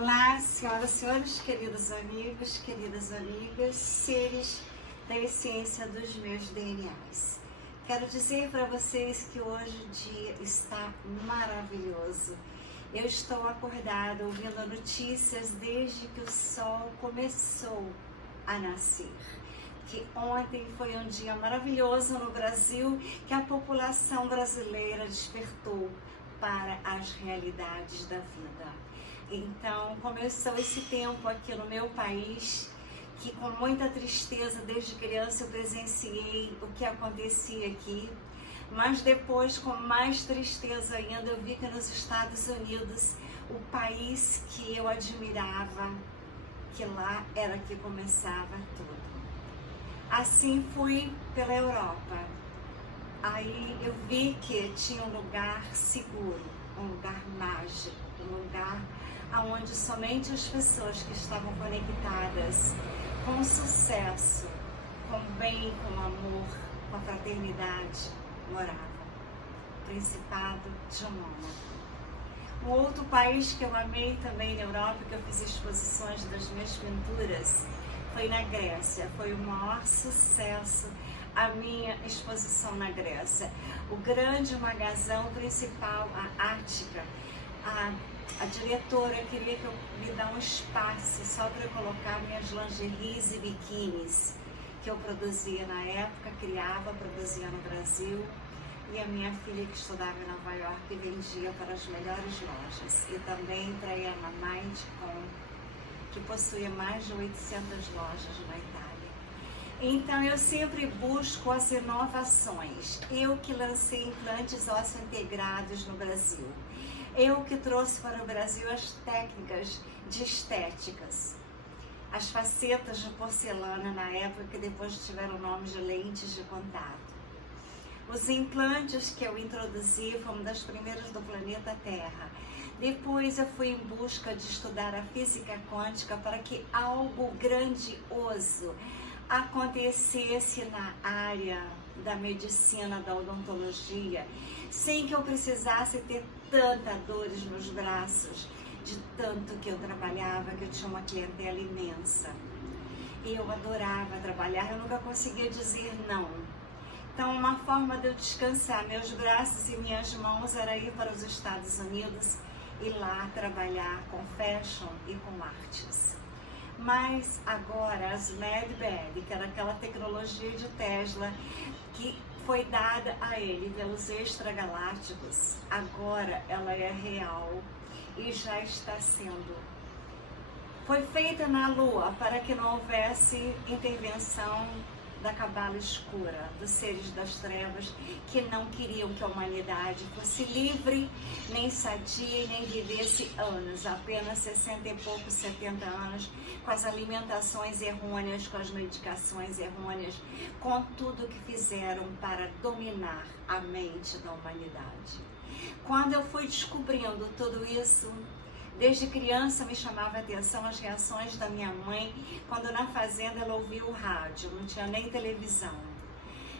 Olá, senhoras e senhores, queridos amigos, queridas amigas, seres da essência dos meus DNAs. Quero dizer para vocês que hoje o dia está maravilhoso. Eu estou acordada ouvindo notícias desde que o sol começou a nascer. Que ontem foi um dia maravilhoso no Brasil, que a população brasileira despertou para as realidades da vida. Então, começou esse tempo aqui no meu país, que com muita tristeza, desde criança, eu presenciei o que acontecia aqui, mas depois, com mais tristeza ainda, eu vi que nos Estados Unidos, o país que eu admirava, que lá era que começava tudo. Assim fui pela Europa. Aí eu vi que tinha um lugar seguro, um lugar mágico, um lugar onde somente as pessoas que estavam conectadas com sucesso, com bem, com amor, com a fraternidade, moravam. Principado de Mônaco. Um outro país que eu amei também na Europa, que eu fiz exposições das minhas pinturas, foi na Grécia. Foi o maior sucesso a minha exposição na Grécia. O grande magazão principal, a Ática, a diretora queria que eu me desse um espaço só para eu colocar minhas lingeries e biquínis que eu produzia na época, criava, produzia no Brasil, e a minha filha que estudava em Nova York vendia para as melhores lojas. E também para a Ana Mindcom, que possuía mais de 800 lojas na Itália. Então eu sempre busco as inovações. Eu que lancei implantes ósseo integrados no Brasil. Eu que trouxe para o Brasil as técnicas de estéticas. As facetas de porcelana na época, que depois tiveram o nome de lentes de contato. Os implantes que eu introduzi foram das primeiras do planeta Terra. Depois eu fui em busca de estudar a física quântica para que algo grandioso acontecesse na área da medicina, da odontologia, sem que eu precisasse ter tanta dores nos braços, de tanto que eu trabalhava, que eu tinha uma clientela imensa. E eu adorava trabalhar, eu nunca conseguia dizer não. Então, uma forma de eu descansar meus braços e minhas mãos era ir para os Estados Unidos e lá trabalhar com fashion e com artes. Mas agora as MedBed, que era aquela tecnologia de Tesla que foi dada a ele pelos extragalácticos, agora ela é real e já está sendo. Foi feita na Lua para que não houvesse intervenção da cabala escura, dos seres das trevas, que não queriam que a humanidade fosse livre, nem sadia, nem vivesse anos, apenas 60 e poucos, 70 anos, com as alimentações errôneas, com as medicações errôneas, com tudo que fizeram para dominar a mente da humanidade. Quando eu fui descobrindo tudo isso, desde criança me chamava a atenção as reações da minha mãe quando na fazenda ela ouvia o rádio, não tinha nem televisão.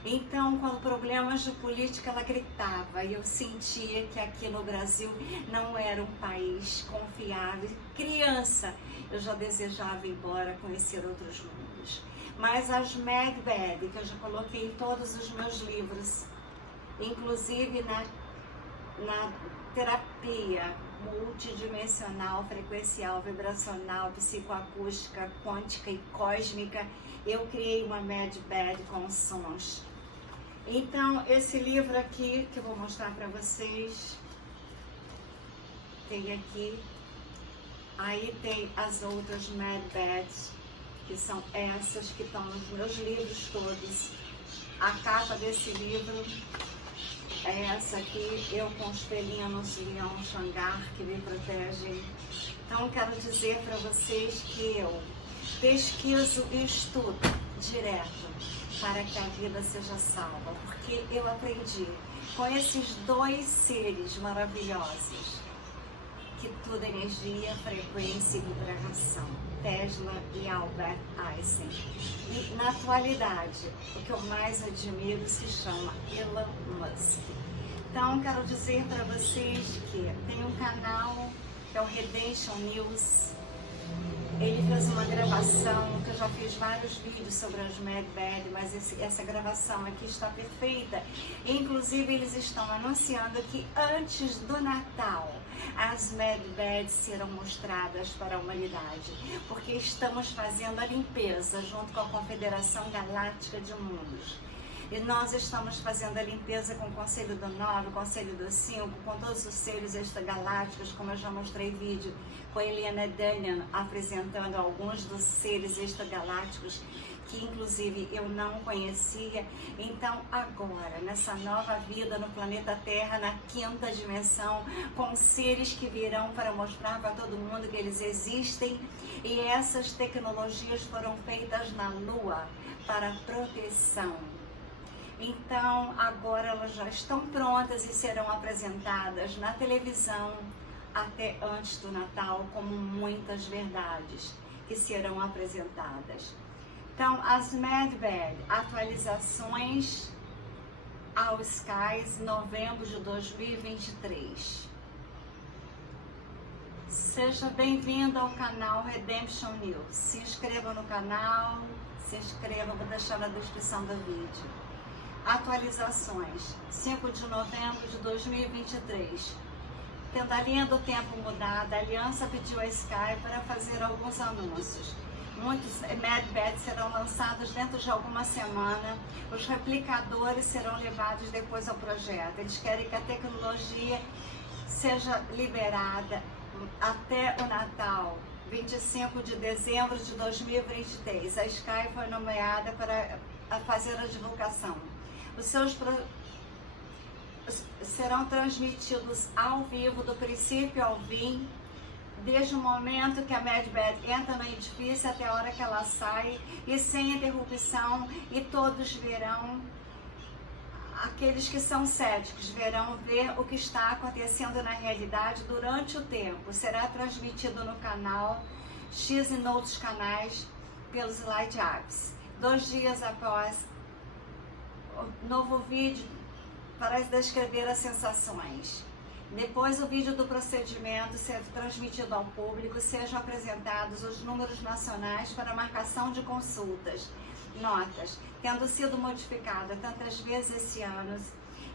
Então, com problemas de política, ela gritava e eu sentia que aqui no Brasil não era um país confiável. Criança, eu já desejava ir embora, conhecer outros mundos. Mas as MedBed, que eu já coloquei em todos os meus livros, inclusive na terapia multidimensional, frequencial, vibracional, psicoacústica, quântica e cósmica, eu criei uma MedBed com sons. Então, esse livro aqui, que eu vou mostrar para vocês, tem aqui, aí tem as outras MedBeds, que são essas que estão nos meus livros todos. A capa desse livro é essa aqui, eu com espelhinho no leão Xangar, que me protegem. Então, quero dizer para vocês que eu pesquiso e estudo direto para que a vida seja salva, porque eu aprendi com esses dois seres maravilhosos que tudo é energia, frequência e vibração, Tesla e Albert Einstein. E na atualidade, o que eu mais admiro se chama Elon Musk. Então, quero dizer para vocês que tem um canal que é o Redemption News. Ele fez uma gravação, que eu já fiz vários vídeos sobre as Mad Bad, mas essa gravação aqui está perfeita. Inclusive, eles estão anunciando que antes do Natal, as Mad Bad serão mostradas para a humanidade, porque estamos fazendo a limpeza junto com a Confederação Galáctica de Mundos. E nós estamos fazendo a limpeza com o Conselho do 9, o Conselho do 5, com todos os seres extragalácticos, como eu já mostrei vídeo com a Helena Danian apresentando alguns dos seres extragalácticos que inclusive eu não conhecia. Então agora, nessa nova vida no planeta Terra, na 5ª dimensão, com seres que virão para mostrar para todo mundo que eles existem, e essas tecnologias foram feitas na Lua para proteção. Então, agora elas já estão prontas e serão apresentadas na televisão até antes do Natal, como muitas verdades que serão apresentadas. Então, as Mad Bad, atualizações ao Skies, novembro de 2023. Seja bem-vindo ao canal Redemption News. Se inscreva no canal, vou deixar na descrição do vídeo. Atualizações, 5 de novembro de 2023. Tendo a linha do tempo mudada, a Aliança pediu a Sky para fazer alguns anúncios. Muitos Mad Bad serão lançados dentro de alguma semana. Os replicadores serão levados depois ao projeto. Eles querem que a tecnologia seja liberada até o Natal, 25 de dezembro de 2023. A Sky foi nomeada para fazer a divulgação. Os seus serão transmitidos ao vivo, do princípio ao fim, desde o momento que a Mad Bad entra no edifício até a hora que ela sai, e sem interrupção, e todos verão, aqueles que são céticos verão ver o que está acontecendo na realidade durante o tempo. Será transmitido no canal X e em outros canais pelos Light Apps. 2 dias após o novo vídeo para descrever as sensações. Depois o vídeo do procedimento ser transmitido ao público, sejam apresentados os números nacionais para marcação de consultas. Notas, tendo sido modificada tantas vezes esse ano,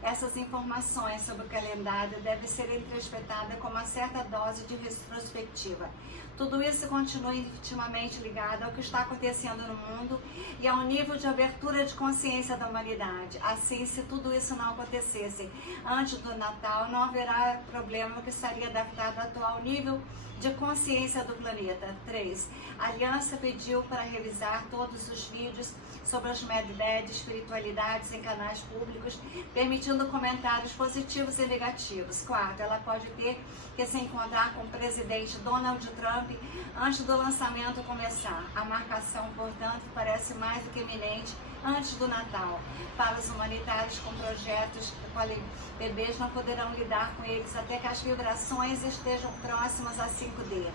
essas informações sobre o calendário devem ser interpretadas com uma certa dose de retrospectiva. Tudo isso continua intimamente ligado ao que está acontecendo no mundo e ao nível de abertura de consciência da humanidade. Assim, se tudo isso não acontecesse antes do Natal, não haverá problema, que estaria adaptado ao atual nível de consciência do planeta. 3. A Aliança pediu para revisar todos os vídeos sobre as Mad Bad, espiritualidades em canais públicos, permitindo comentários positivos e negativos. 4. Ela pode ter que se encontrar com o presidente Donald Trump antes do lançamento começar. A marcação, portanto, parece mais do que iminente antes do Natal. Para os humanitários com projetos bebês não poderão lidar com eles até que as vibrações estejam próximas a 5D.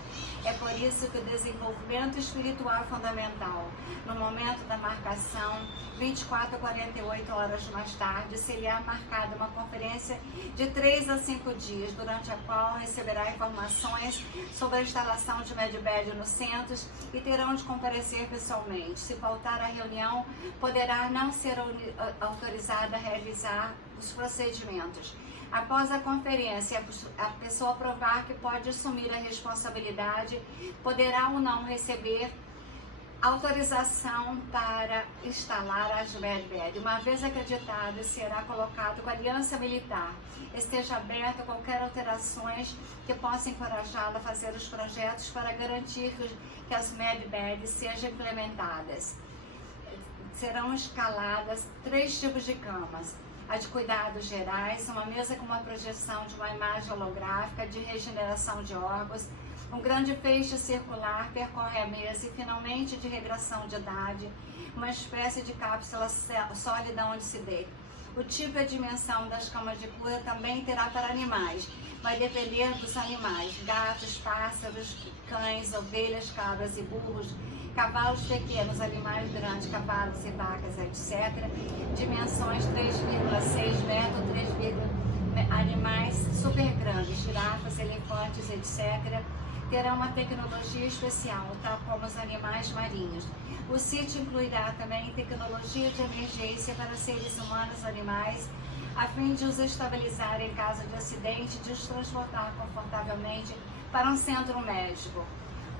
É por isso que o desenvolvimento espiritual é fundamental. No momento da marcação, 24 a 48 horas mais tarde, será marcada uma conferência de 3 a 5 dias, durante a qual receberá informações sobre a instalação de Mad Bad nos centros e terão de comparecer pessoalmente. Se faltar a reunião, poderá não ser autorizada a realizar os procedimentos. Após a conferência, a pessoa provar que pode assumir a responsabilidade, poderá ou não receber autorização para instalar as Mad Bad. Uma vez acreditado, será colocado com a aliança militar. Esteja aberto a qualquer alterações que possam encorajá-la a fazer os projetos para garantir que as Mad Bad sejam implementadas. Serão escaladas 3 tipos de camas. A de cuidados gerais, uma mesa com uma projeção de uma imagem holográfica de regeneração de órgãos, um grande feixe circular percorre a mesa e finalmente de regressão de idade, uma espécie de cápsula sólida onde se dê. O tipo e a dimensão das camas de cura também terá para animais, vai depender dos animais, gatos, pássaros, cães, ovelhas, cabras e burros, cavalos pequenos, animais grandes, cavalos e vacas, etc. Dimensões 3,6 metros, 3,6 animais super grandes, girafas, elefantes, etc., terão uma tecnologia especial, tal como os animais marinhos. O sítio incluirá também tecnologia de emergência para seres humanos e animais, a fim de os estabilizar em caso de acidente e de os transportar confortavelmente para um centro médico.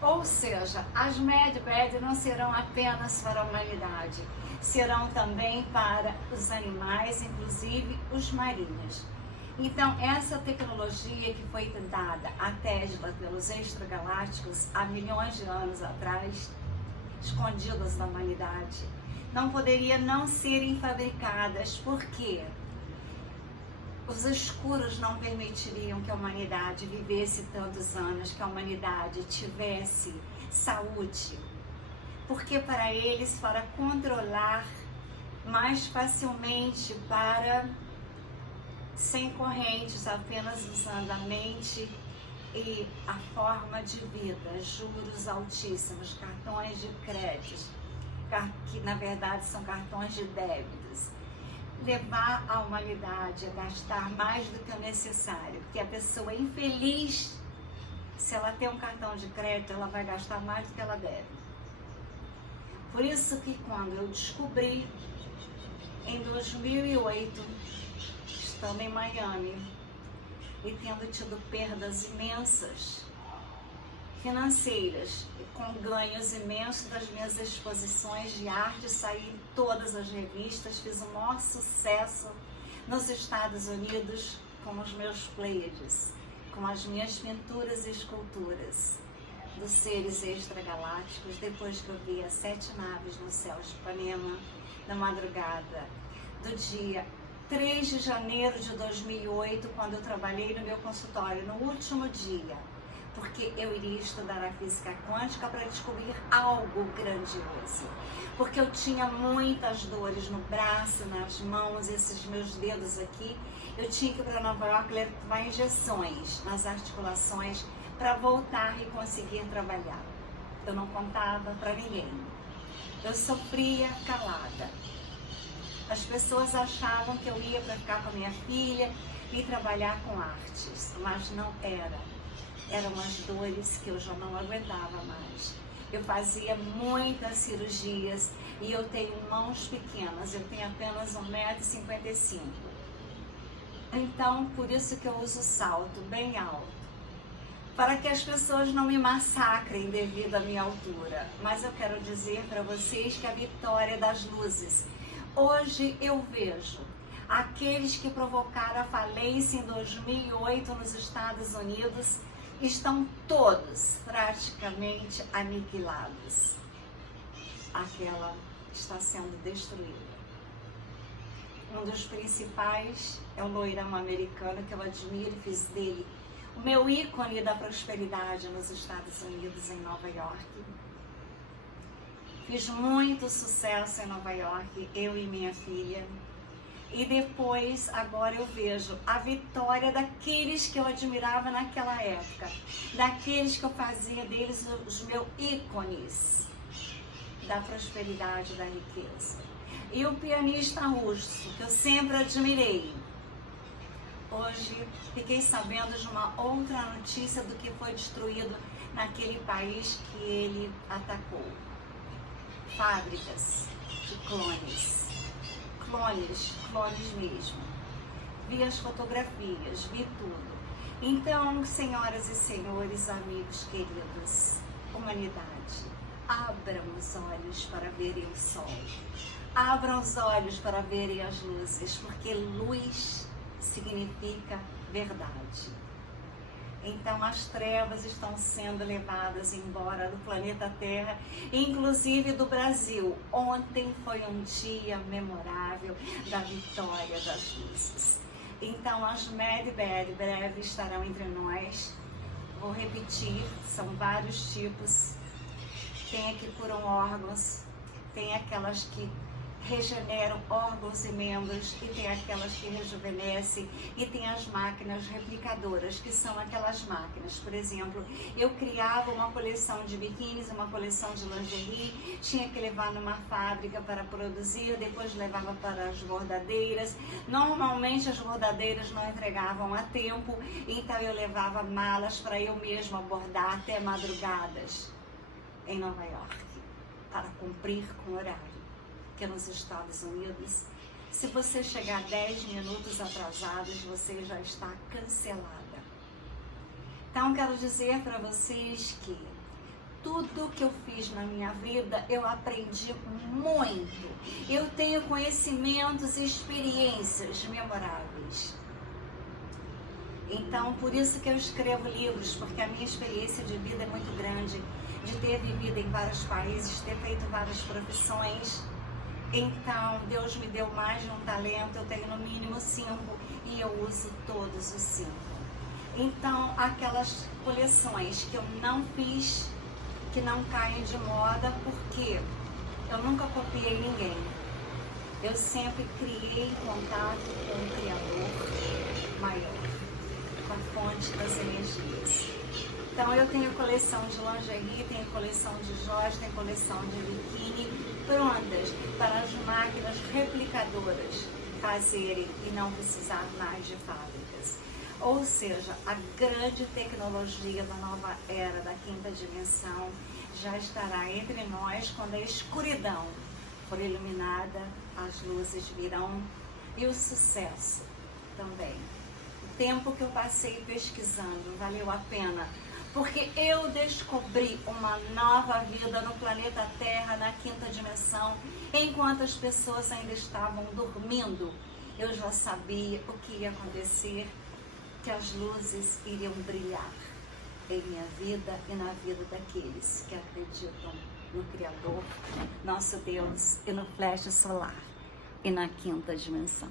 Ou seja, as MedBed não serão apenas para a humanidade, serão também para os animais, inclusive os marinhos. Então, essa tecnologia que foi dada à Tesla pelos extragalácticos há milhões de anos atrás, escondidas da humanidade, não poderia não serem fabricadas, porque os escuros não permitiriam que a humanidade vivesse tantos anos, que a humanidade tivesse saúde, porque para eles, para controlar mais facilmente, sem correntes, apenas usando a mente e a forma de vida, juros altíssimos, cartões de crédito, que na verdade são cartões de débitos, levar a humanidade a gastar mais do que o necessário, porque a pessoa infeliz, se ela tem um cartão de crédito, ela vai gastar mais do que ela deve. Por isso que quando eu descobri, em 2008, estando em Miami, e tendo tido perdas imensas, financeiras, com ganhos imensos das minhas exposições de arte, saí em todas as revistas, fiz um maior sucesso nos Estados Unidos com os meus pleiades, com as minhas pinturas e esculturas dos seres extragalácticos, depois que eu vi as 7 naves no céu de Ipanema, na madrugada do dia 3 de janeiro de 2008, quando eu trabalhei no meu consultório, no último dia, porque eu iria estudar a física quântica para descobrir algo grandioso, porque eu tinha muitas dores no braço, nas mãos, esses meus dedos aqui. Eu tinha que ir para Nova York levar injeções nas articulações para voltar e conseguir trabalhar. Eu não contava para ninguém, eu sofria calada. As pessoas achavam que eu ia para ficar com a minha filha e trabalhar com artes, mas não era. Eram umas dores que eu já não aguentava mais. Eu fazia muitas cirurgias e eu tenho mãos pequenas, eu tenho apenas 1,55 m. Então, por isso que eu uso salto bem alto, para que as pessoas não me massacrem devido à minha altura. Mas eu quero dizer para vocês que a vitória das luzes. Hoje eu vejo aqueles que provocaram a falência em 2008 nos Estados Unidos, estão todos praticamente aniquilados. Aquela está sendo destruída. Um dos principais é o loirão americano, que eu admiro e fiz dele o meu ícone da prosperidade nos Estados Unidos, em Nova York. Fiz muito sucesso em Nova York, eu e minha filha. E depois, agora eu vejo a vitória daqueles que eu admirava naquela época, daqueles que eu fazia deles os meus ícones da prosperidade, da riqueza. E o pianista russo, que eu sempre admirei. Hoje fiquei sabendo de uma outra notícia do que foi destruído naquele país que ele atacou. Fábricas de clones. Clones mesmo. Vi as fotografias, vi tudo. Então, senhoras e senhores, amigos queridos, humanidade, abram os olhos para verem o sol. Abram os olhos para verem as luzes, porque luz significa verdade. Então as trevas estão sendo levadas embora do planeta Terra, inclusive do Brasil. Ontem foi um dia memorável da vitória das luzes. Então as MedBed breve estarão entre nós. Vou repetir, são vários tipos. Tem a que curam órgãos, tem aquelas que regeneram órgãos e membros, e tem aquelas que rejuvenescem, e tem as máquinas replicadoras, que são aquelas máquinas. Por exemplo, eu criava uma coleção de biquínis, uma coleção de lingerie, tinha que levar numa fábrica para produzir, depois levava para as bordadeiras. Normalmente as bordadeiras não entregavam a tempo, então eu levava malas para eu mesma bordar até madrugadas em Nova York, para cumprir com o horário. Porque nos Estados Unidos, se você chegar 10 minutos atrasados, você já está cancelada. Então, quero dizer para vocês que tudo que eu fiz na minha vida, eu aprendi muito. Eu tenho conhecimentos e experiências memoráveis. Então, por isso que eu escrevo livros, porque a minha experiência de vida é muito grande, de ter vivido em vários países, ter feito várias profissões. Então, Deus me deu mais de um talento, eu tenho no mínimo 5 e eu uso todos os 5. Então, aquelas coleções que eu não fiz, que não caem de moda, porque eu nunca copiei ninguém. Eu sempre criei contato com o Criador maior, com a fonte das energias. Então, eu tenho coleção de lingerie, tenho coleção de joias, tenho coleção de biquíni, prontas para as máquinas replicadoras fazerem e não precisar mais de fábricas. Ou seja, a grande tecnologia da nova era da quinta dimensão já estará entre nós quando a escuridão for iluminada, as luzes virão e o sucesso também. O tempo que eu passei pesquisando valeu a pena, porque eu descobri uma nova vida no planeta Terra, na quinta dimensão, enquanto as pessoas ainda estavam dormindo. Eu já sabia o que ia acontecer, que as luzes iriam brilhar em minha vida e na vida daqueles que acreditam no Criador, nosso Deus, e no flash solar, e na quinta dimensão.